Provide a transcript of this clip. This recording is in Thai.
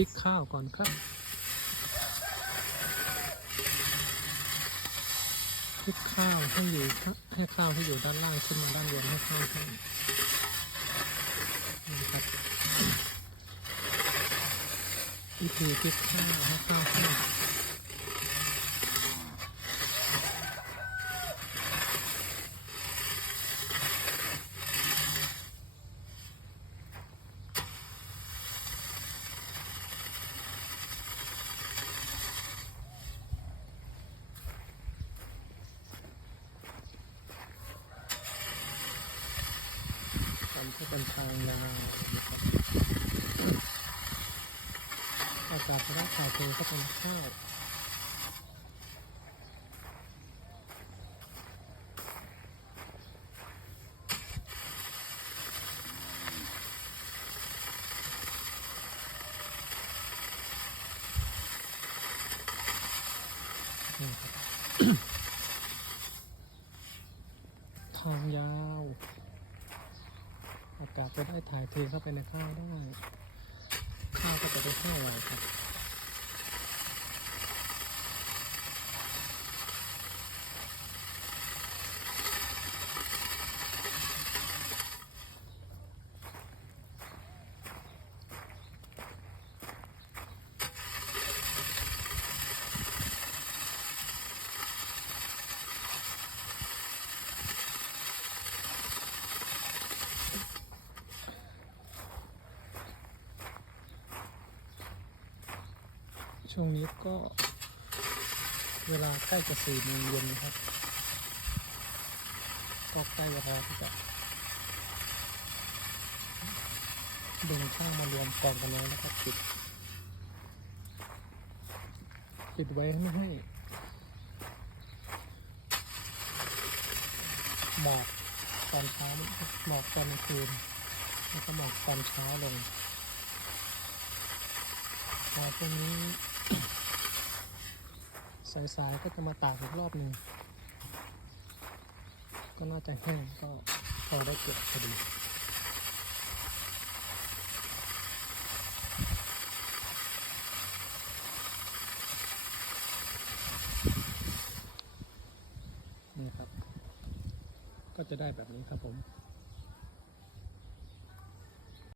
ลิกข้าวก่อนครับพลิกข้าวให้อยู่ให้ข้าวที่อยู่ด้านล่างขึ้นมาด้านบนให้ข้าวขึ้นนี่ครับวิธีพลิกข้าวให้ข้าวขึ้น ก็เป็นทางยาวอากาศจะได้ถ่ายเทก็เป็นข้าวทางยาว อากาศจะได้ถ่ายเทเข้าไปในข้าวได้ข้าวก็จะได้แห้งไวครับ ช่วงนี้ก็เวลาใกล้จะสี่โมงเย็นนะครับ ก็ใกล้เวลาที่จะดึงช่างมารวมกองกันแล้วนะครับปิดปิดไว้ไม่ให้หมอกตอนเช้าหมอกตอนคืนแล้วก็หมอกตอนเช้าลงพอพรุ่งนี้ สายๆก็จะมาตากอีกรอบหนึ่งก็น่าจะแห้งก็พอได้เก็บพอดีนี่ครับ ก็จะได้แบบนี้ครับผม